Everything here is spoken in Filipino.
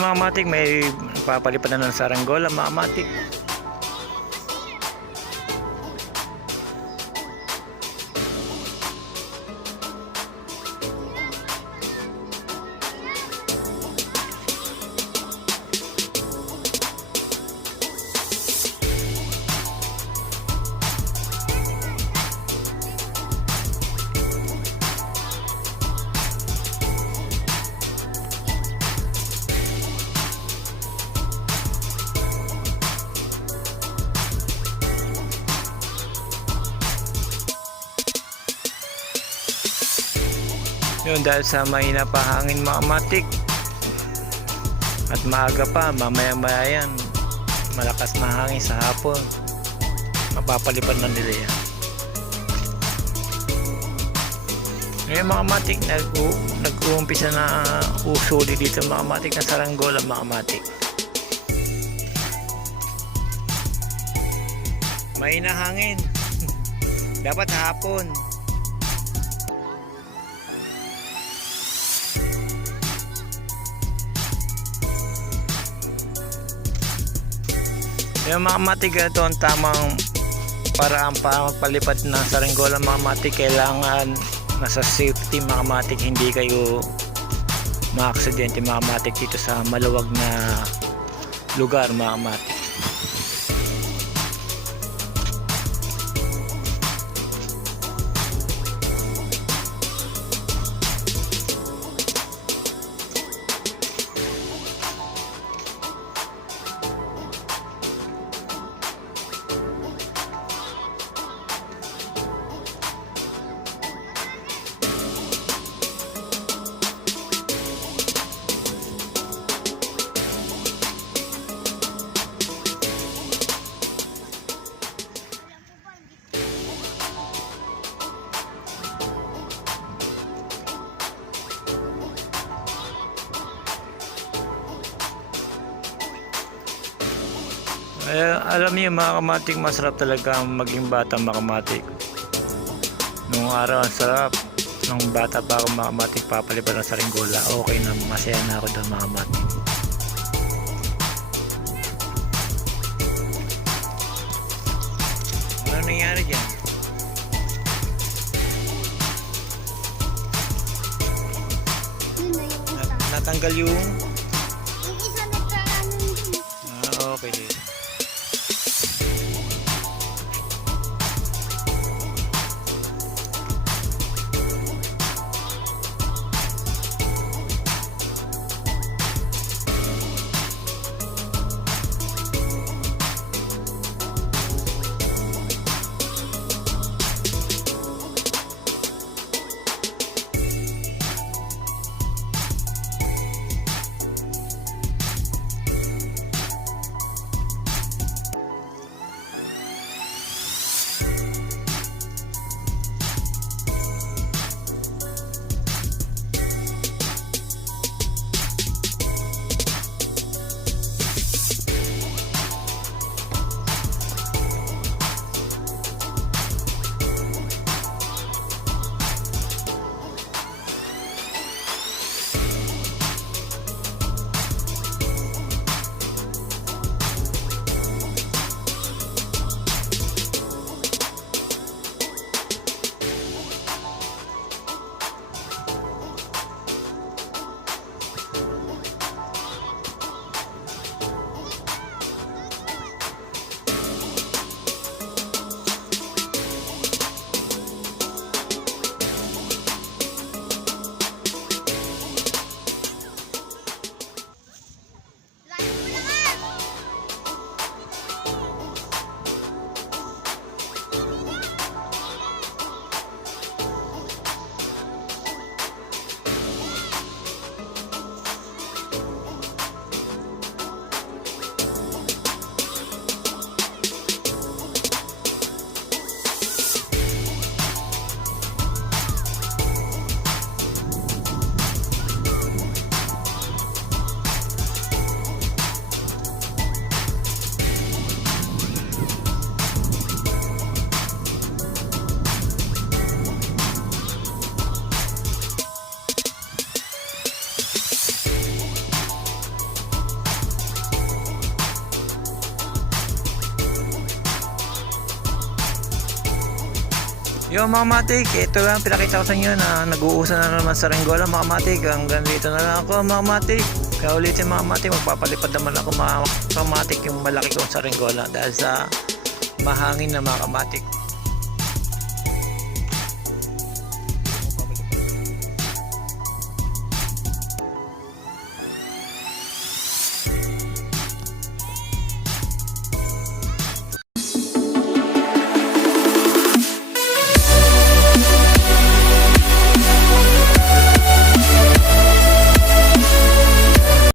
mga matik, may papalipad na ng saranggola mga matik. Yun dahil sa mahina pa hangin mga matik. At maaga pa, mamaya maya yan. Malakas na hangin sa hapon. Mapapalipad na nila yan. Ngayon mga matik, nag nag-uumpisa na usuli dito mga matik na saranggola mga matik. Mahina hangin. Dapat hapon. Yung mga matik ito ang tamang paraan para magpalipat ng saranggola mga matik kailangan nasa safety mga matik hindi kayo maaksidente mga matik dito sa maluwag na lugar mga matik Eh, alam niyo mga kamatik, masarap talaga maging bata mga kamatik. Nung araw, ang sarap. Nung bata pa ako mga kamatik, papalipad ng saringgola. Okay na, masaya na ako doon mga kamatik. Ano nangyari dyan? Natanggal. Yung Yo mga matik, ito lang pinakita ko sa inyo na nag-uusa na naman sa Ringgola mga matik. Hanggang dito na lang ako mga matik. Kaya ulitin mga matik, magpapalipad naman ako mga kamatik yung malaki ko sa Ringgola dahil sa mahangin na mga kamatik.